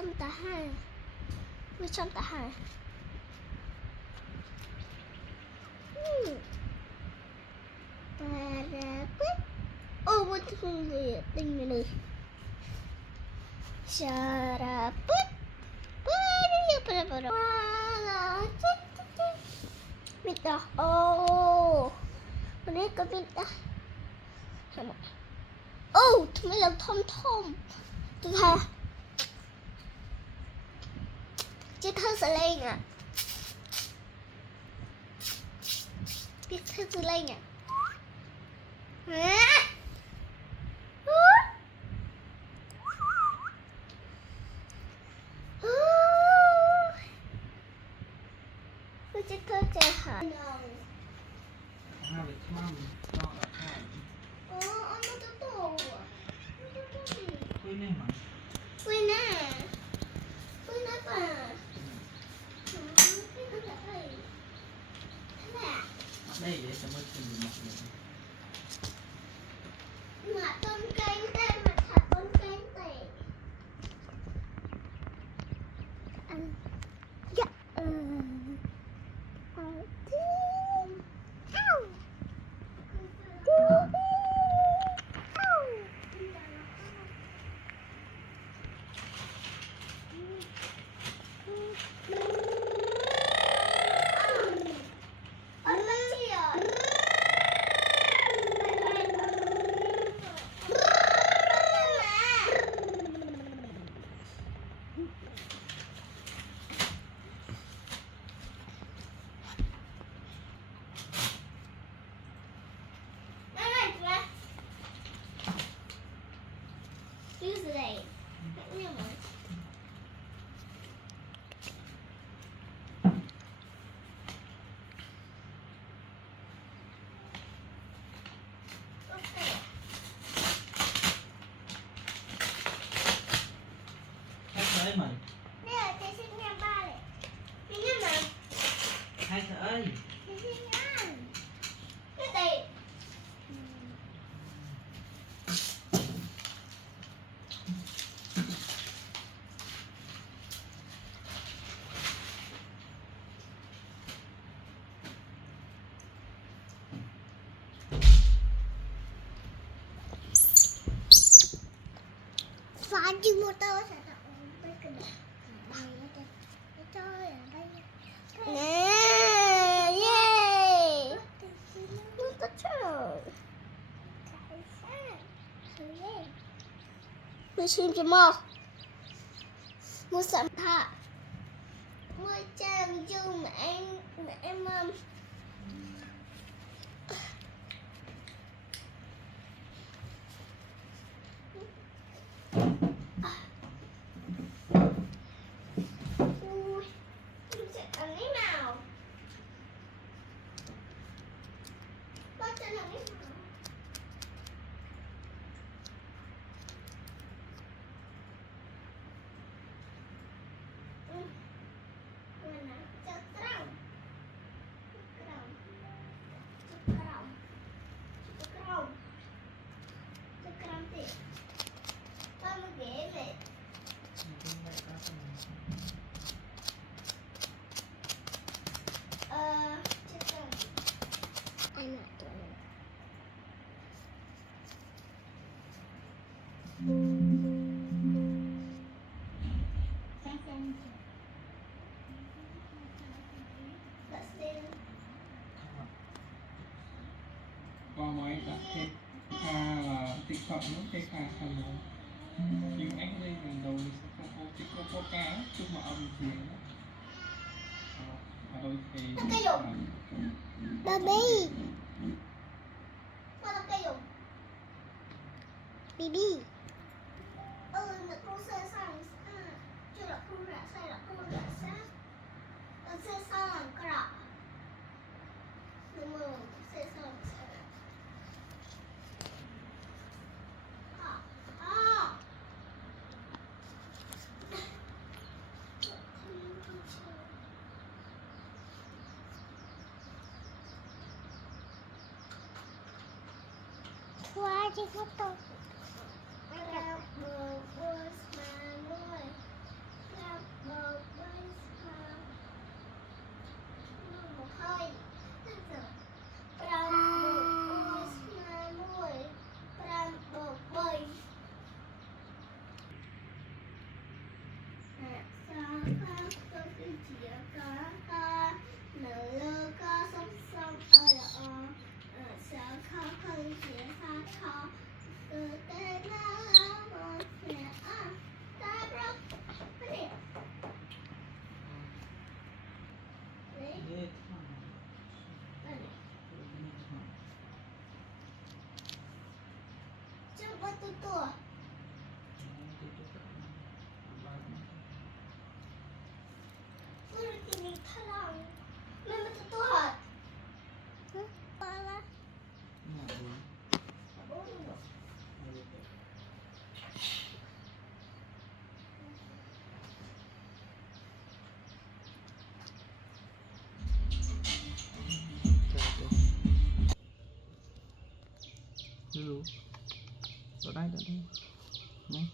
trong cả hai. Vui trong cả hai. Para quýt. Ô, vui không gì tinh này này. Para quýt. Para. Minta. Ô.วันนี้ก็มินตาโอ้ทำไมเราทอมจะทาจะเธอสไลด์อ่ะพี่เธอสไลด์อ่ะพี่จะเธอจะหาHai mâm cho ở hai. Nó to to à? Quên này mà. Quên nè bà. Quên nó cả đây. Thế này à? Đây để cho mới tìm mặt được. Mà con canh đây mà thật con canh tệ. Ăn. Dạ. Tuesday. Hai sợi mày. Đây là cái sinh nhật ba này. Sinh nhật mà. Hai sợi. Cái sinh nhật. Cái này. Phá đi motor sẽ tạo cái cái này cho ở đây nè, yeah, nó có trời, mua sim cho mua sắm thà, mua trang du mà em Qua máy đặt cái pha là tích hợp nó cái pha thành một nhưng anh đây lần đầu thì sẽ không có tích có cá chút mà âm tiếng và đôi khi baby baby là con xe sang chưa là con rạ xe là con rạ xe sang cái rạ đúng rồi xe sang quá chứ không tốt. sẽ xa thọ từ tê la một sẽ ta rất cái gì đấy đây chưa có tu tua tôi được tìm được thằng nào mình tu tua hả ba la bố đi được Dulu. Ở đây. Này.